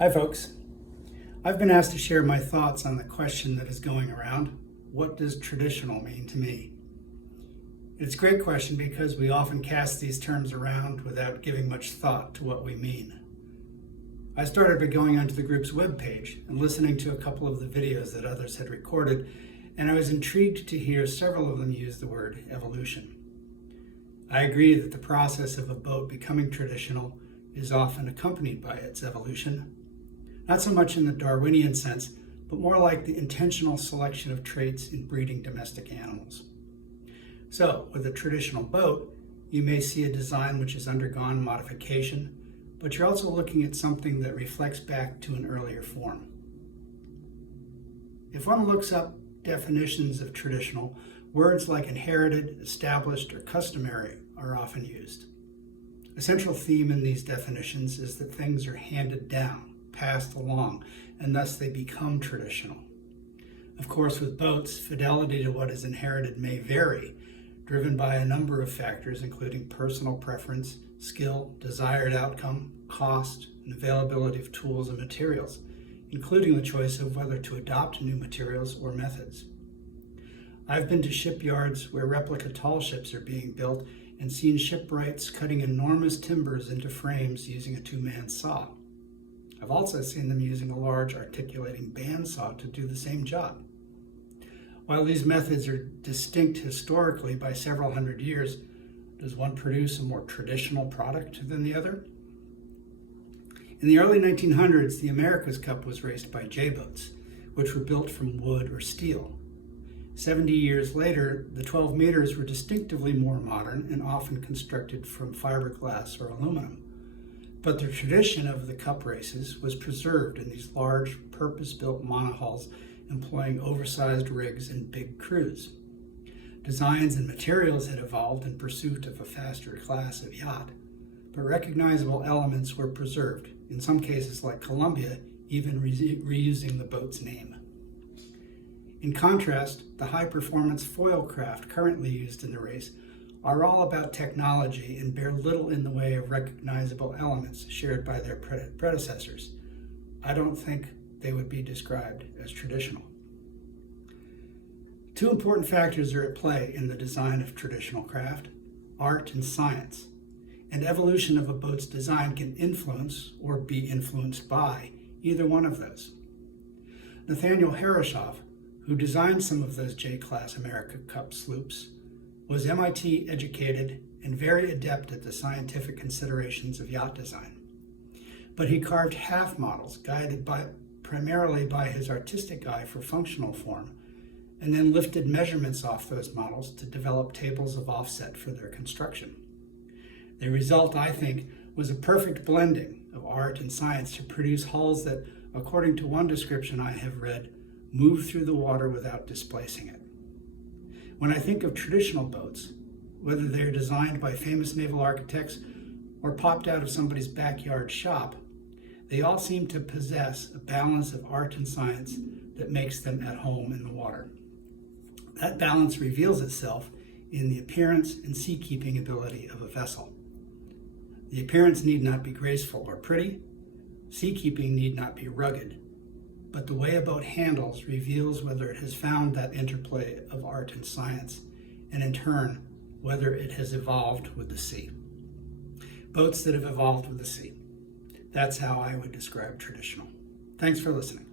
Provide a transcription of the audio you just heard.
Hi folks. I've been asked to share my thoughts on the question that is going around. What does traditional mean to me? It's a great question because we often cast these terms around without giving much thought to what we mean. I started by going onto the group's webpage and listening to a couple of the videos that others had recorded, and I was intrigued to hear several of them use the word evolution. I agree that the process of a boat becoming traditional is often accompanied by its evolution. Not so much in the Darwinian sense, but more like the intentional selection of traits in breeding domestic animals. So, with a traditional boat, you may see a design which has undergone modification, but you're also looking at something that reflects back to an earlier form. If one looks up definitions of traditional, words like inherited, established, or customary are often used. A central theme in these definitions is that things are handed down, passed along, and thus they become traditional. Of course, with boats, fidelity to what is inherited may vary, driven by a number of factors including personal preference, skill, desired outcome, cost, and availability of tools and materials, including the choice of whether to adopt new materials or methods. I've been to shipyards where replica tall ships are being built and seen shipwrights cutting enormous timbers into frames using a two-man saw. I've also seen them using a large articulating bandsaw to do the same job. While these methods are distinct historically by several hundred years, does one produce a more traditional product than the other? In the early 1900s, the America's Cup was raced by J-boats, which were built from wood or steel. 70 years later, the 12 meters were distinctively more modern and often constructed from fiberglass or aluminum. But the tradition of the cup races was preserved in these large, purpose-built monohulls employing oversized rigs and big crews. Designs and materials had evolved in pursuit of a faster class of yacht, but recognizable elements were preserved, in some cases like Columbia, even reusing the boat's name. In contrast, the high-performance foil craft currently used in the race are all about technology and bear little in the way of recognizable elements shared by their predecessors. I don't think they would be described as traditional. Two important factors are at play in the design of traditional craft: art and science. And evolution of a boat's design can influence or be influenced by either one of those. Nathaniel Harashoff, who designed some of those J-class America Cup sloops, was MIT educated and very adept at the scientific considerations of yacht design. But he carved half models guided primarily by his artistic eye for functional form, and then lifted measurements off those models to develop tables of offset for their construction. The result, I think, was a perfect blending of art and science to produce hulls that, according to one description I have read, move through the water without displacing it. When I think of traditional boats, whether they're designed by famous naval architects or popped out of somebody's backyard shop, they all seem to possess a balance of art and science that makes them at home in the water. That balance reveals itself in the appearance and seakeeping ability of a vessel. The appearance need not be graceful or pretty, seakeeping need not be rugged, but the way a boat handles reveals whether it has found that interplay of art and science, and in turn, whether it has evolved with the sea. Boats that have evolved with the sea. That's how I would describe traditional. Thanks for listening.